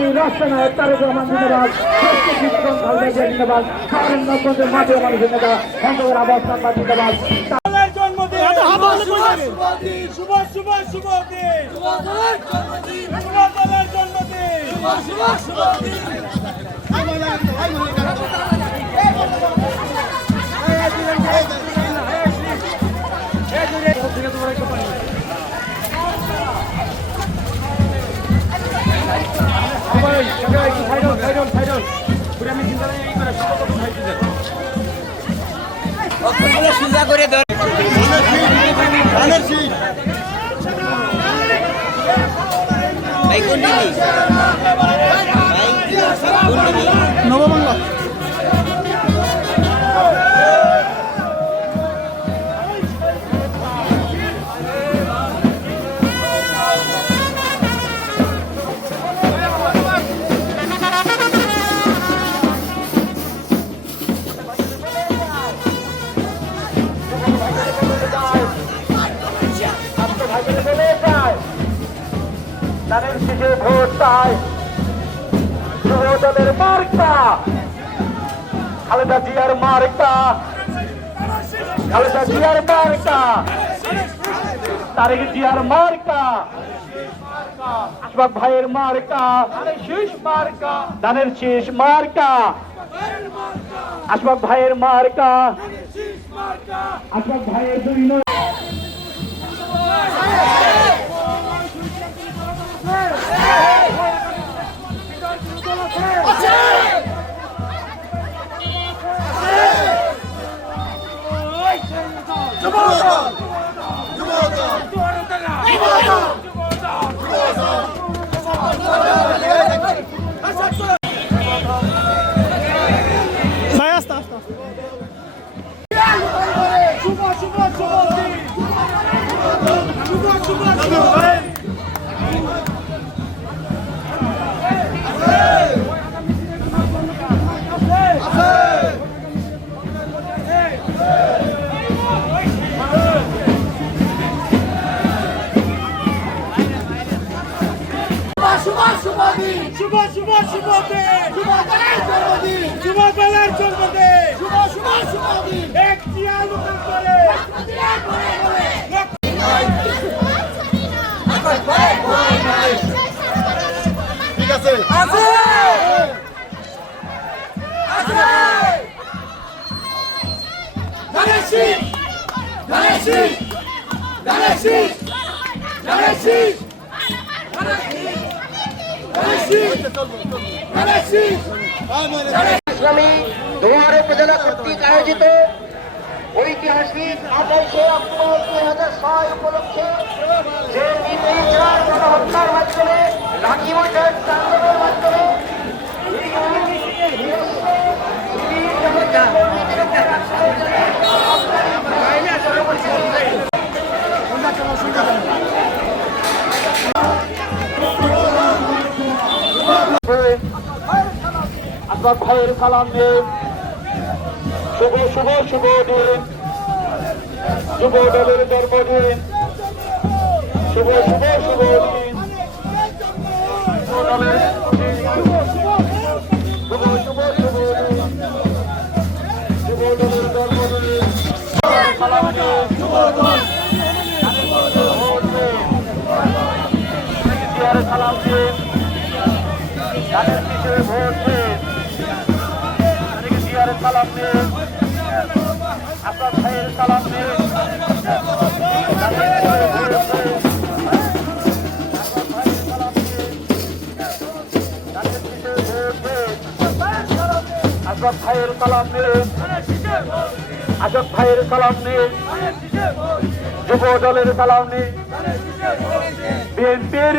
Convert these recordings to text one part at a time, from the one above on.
আগামী রাষ্ট্রনায়ক তারেক রহমান জিয়া জিন্দাবাদ। সাধারণ নগঞ্জের মাঝে মানুষের নেতা শঙ্কর আবাস সাংবাদ দলের জন্মদিন শুভ দলের জন্মদিন ভাই কোন শেষে ভোট চায় মার্কা। খালেদা জিয়ার মার্কা। খালেদা জিয়ার মার্কা। তারেক জিয়ার মার্কা। আশফাক ভাইয়ের মার্কা। শেষ মার্কা ধানের শেষ মার্কা। আশফাক ভাইয়ের মার্কা। আশফাক ভাইয়ের দুই 감. শুভ শুভ দিন শুভ শুভ শুভ দিন শুভ দলের জন্মদিন শুভ দলের জন্মদিন শুভ শুভ শুভ দিন এক জিয়ালু করে ঠিক আছে গণেশী গণেশী গণেশী গণেশী গণেশী গণেশী ইসলামী দুয়ার উপজেলা কর্তৃক আয়োজিত ঐতিহাসিক আঠাইশে অক্টোবর দুই হাজার ছয় উপলক্ষে যে গণহত্যার মাধ্যমে মোটর মাধ্যমে আশফাক ভাইয়ের সালাম নিয়ে শুভ শুভ শুভ দিন। যুব দলের জন্মদিন শুভ শুভ শুভ দিন। সালাম দিন আপনার ভাইয়ের ভোট দিন আশরাফ ভাইয়ের সালাম নিন আশরাফ ভাইয়ের সালাম নিন যুব দলের সালাম নিন বিএনপির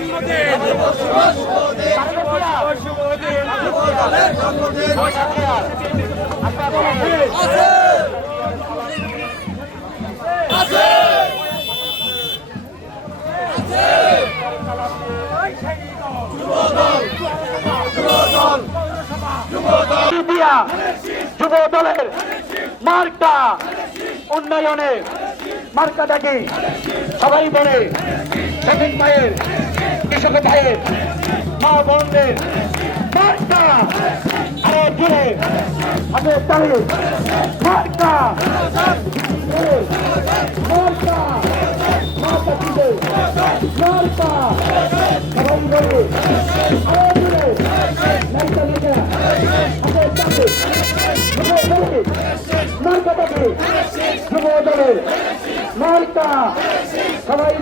জন্মদিন যুব দলের মার্কা উন্নয়নে মার্কাটাকে সবাই বলে শহীদ মায়ের কৃষক ভাইয়ের মা বোনদের মার্কা আরও জুড়ে হাতের তালে মার্কা। মার্কা। মার্কা। দিবে মার্কা। সবাই বলে আরও জুড়ে নাইকা নাইকা মার্কা সবাই